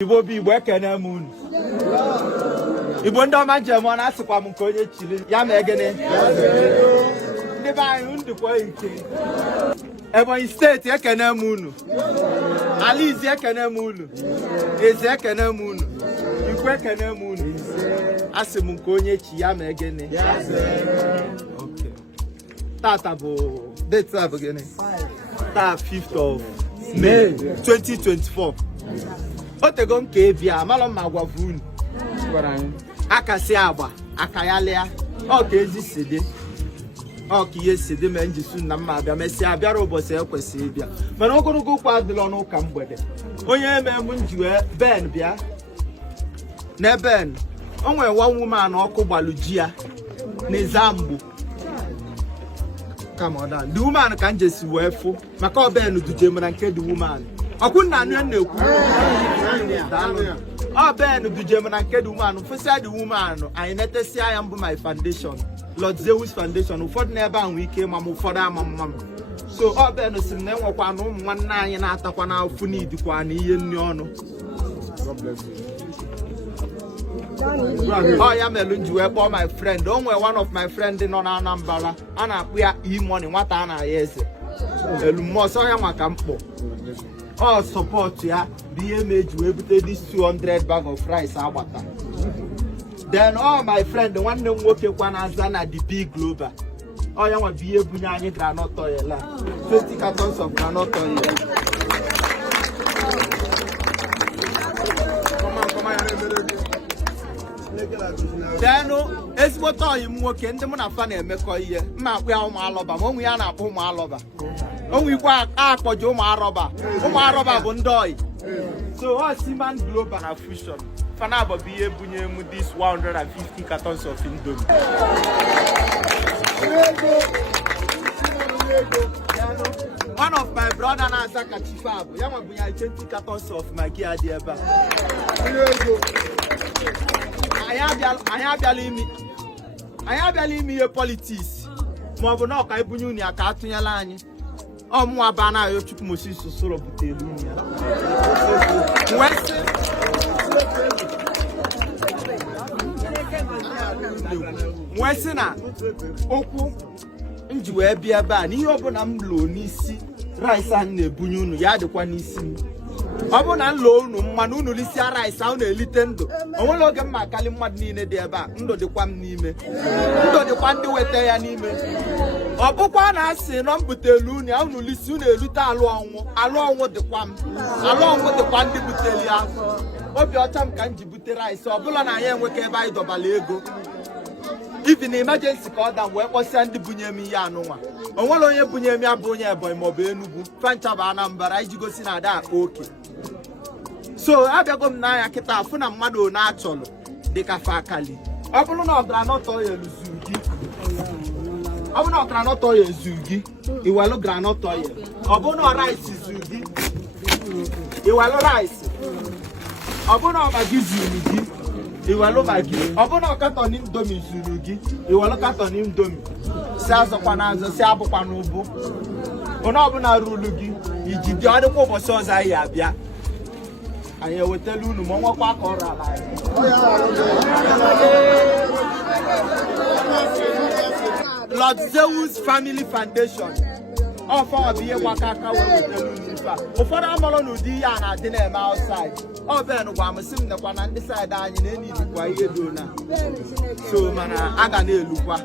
Igbo bi Igbo ekene m Igbo ndị ọma njem ọ na-asịkwa m nke onye chiri ya ma egene ndị be anyị ndịkwa ike Eboyi State ekene m unu Alizi ekene m unu Eze ekene m unu Ikwe ekene m unu asị m nke onye chi ya ma egene okay. Tata bụ date abụ gịnị? Taa 5th of May 2024 Otego nke ebia amalọ m agwa unu akasi agba akayalịa ọ ka ezi sede ọ ka ihe sede ma njisu na mma abịa mesịa abịara ụbọchị ekwesị ịbịa mana ogologo ụkwa adịla n'ụka mgbede onye eme m nji wee Ben bịa na Ben o nwere one woman ọkụ gbalụ ji ya n'Ezamgbo come on down the woman ka njesi wee fụ maka ọ Ben duje m na nke the woman ọkụ nna anụ ya na-ekwu ọ Ben duje m na nke the woman fụsịa the woman anyị netesịa ya mbụ my foundation Lordzeus Foundation ụfọdụ n'ebe ahụ ike ma m ụfọdụ ama mma m so ọ Ben si m na enwekwa na ụmụ nwanne anyị na-atakwa n'afọ n'idikwa na ihe nri ọnụ ọ ya mere nji wee kpọọ my friend o nwere one of my friend nọ na Anambra a na-akpụ ya E-money nwata a na-aya eze elu mmụọ sọ ya maka mkpọ ọ support ya bụ ihe meji wee bute this 200 bag of rice agbata then all my friend nwanne m nwoke kwa na-aza Naddy B global ọ ya nwa bụ ihe bunye anyị groundnut oil 20 cartons of groundnut oil then ezigbote ọyị m nwoke ndị mụ na fa na-emekọ ihe mma akpụ ya ụmụ alọba ma onwe ya na-akpọ ụmụ alọba onwe ikwe akpọji ụmụ arọba bụ ndị ọyị so ọ Siman Global na Fusion fana bụ ihe bunye m this 150 cartons of Indomie one of my brother na-aza ka chifa bụ ya nwa bunye 20 cartons of Maggi adị ebe anyị abịala ime ihe politiks ma ọ bụ na ọka ebunye unu ya ka atụnyela anyị ọmụnwa ba na ayo Chukwu Moses soro butere unu ya nwesị na okwu nji wee bịa ebe a n'ihe ọbụla m lụọ n'isi rice a na-ebunye unu ya dịkwa n'isi m ọ bụ na nlo unu mmanụ unu lisia rice ahụ na-elite ndụ onwere oge mma akali mmadụ niile dị ebe a ndụ dịkwa m n'ime ndụ dịkwa ndị weta ya n'ime ọ bụkwa na asị nọ m butelu unu ya unu lisi unu elute alụ ọnwụ dịkwa m alụ ọnwụ dịkwa ndị butere ya obi ọcha m ka m ji bute rice ọ bụla na anyị enweka ebe anyị dọbala ego ibi na emergency ka ọ da wee kpọsịa ndị bunye m ihe anụnwa onwere onye bunye m ya bụ onye Ebonyi maọbụ Enugu fancha bụ Anambra iji gosi na ada akpa oke so abịago m n'anya kịta afụ na mmadụ na-achọlụ dịka fa akali ọ bụrụ na groundnut oil zuru gị iwelu groundnut oil ọ bụrụ na rice zuru gị iwelu rice ọ bụrụ na Maggi zuru gị iwelu Maggi ọ bụrụ na carton Indomie zuru gị iwelu carton Indomie si azọkwa n'azọ si abụkwa n'ụbụ onye ọbụla ruru gị iji dị ọ dịkwa ụbọchị ọzọ anyị abịa anyị ewetala unu ma nwekwa ka ọrụ ala Lordzeus Family Foundation ọfa bụ ihe gbaka aka wee wetala unu ife a ụfọdụ amalụ n'ụdị ihe a na-adị na-eme outside ọ Ben gwa m sị m nekwa na ndị side anyị na-enidikwa ihe do na so mana a ga na-elukwa